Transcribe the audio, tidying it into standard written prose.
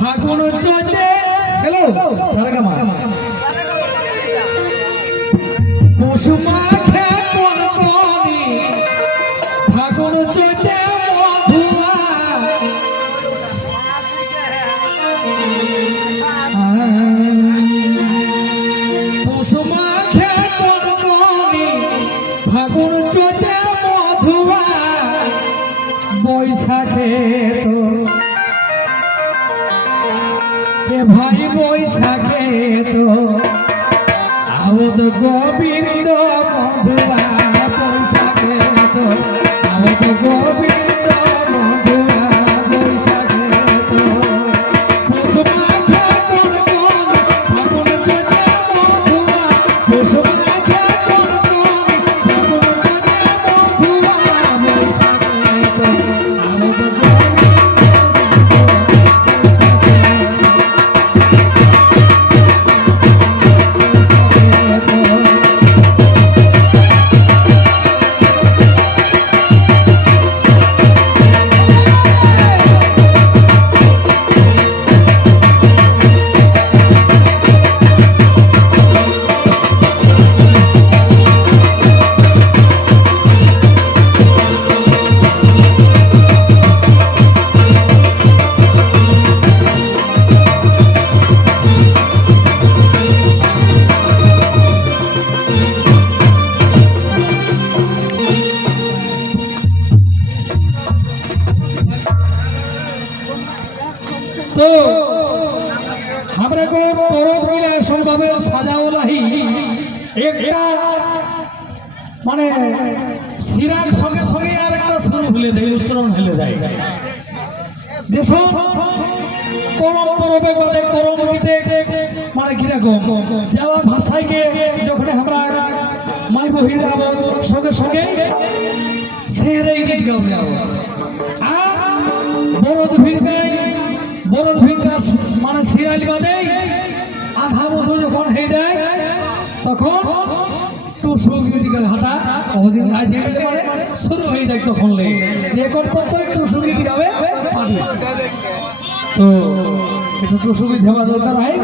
ফাগুন চৈতে হ্যালো সারেগামা কুসুমা খে কোন কোনি ফাগুন চৈতে মধুয়া কুসুমা খে কোন কোনি ফাগুন চৈতে মধুয়া বৈশাখে তো ভাই বৈশাখে তো আবদ গোবিন্দ মধুয়া বৈশাখে তো আবদ গোবিন্দ মধুয়া বৈশাখে তো কুসুমা খে কোন কোন ফাগুন চৈতে মধুয়া কুসুমা খে কোন কোন ফাগুন চৈতে মধুয়া বৈশাখে তো আবদ तो हमरा को परब मिले संभावे साजाओ लाही एकटा माने सिरार संगे संगे आरेकटा सुर भুলে দেয় উচ্চারণ হেলে যায় যেসব করম পরবে গলে করম গীতে মানে কি রকম যাওয়া ভাষায় যখন আমরা মাই বহির যাব সঙ্গে সঙ্গে সেরে গীত গাবে আর বরদ ভিড়কাই বরদ ভিড়কা মানে সিরাইল বাদে আধা বছর যখন হয়ে যায় তখন টুসু গীতিকে হাঁটা ওদিন আজ মানে শুরু হয়ে যায় তখন লেগে যে কোন প্রত্যেক টুসু গীত গাবে পারিস তো একটু টুসু গীত হওয়া দরকার হয়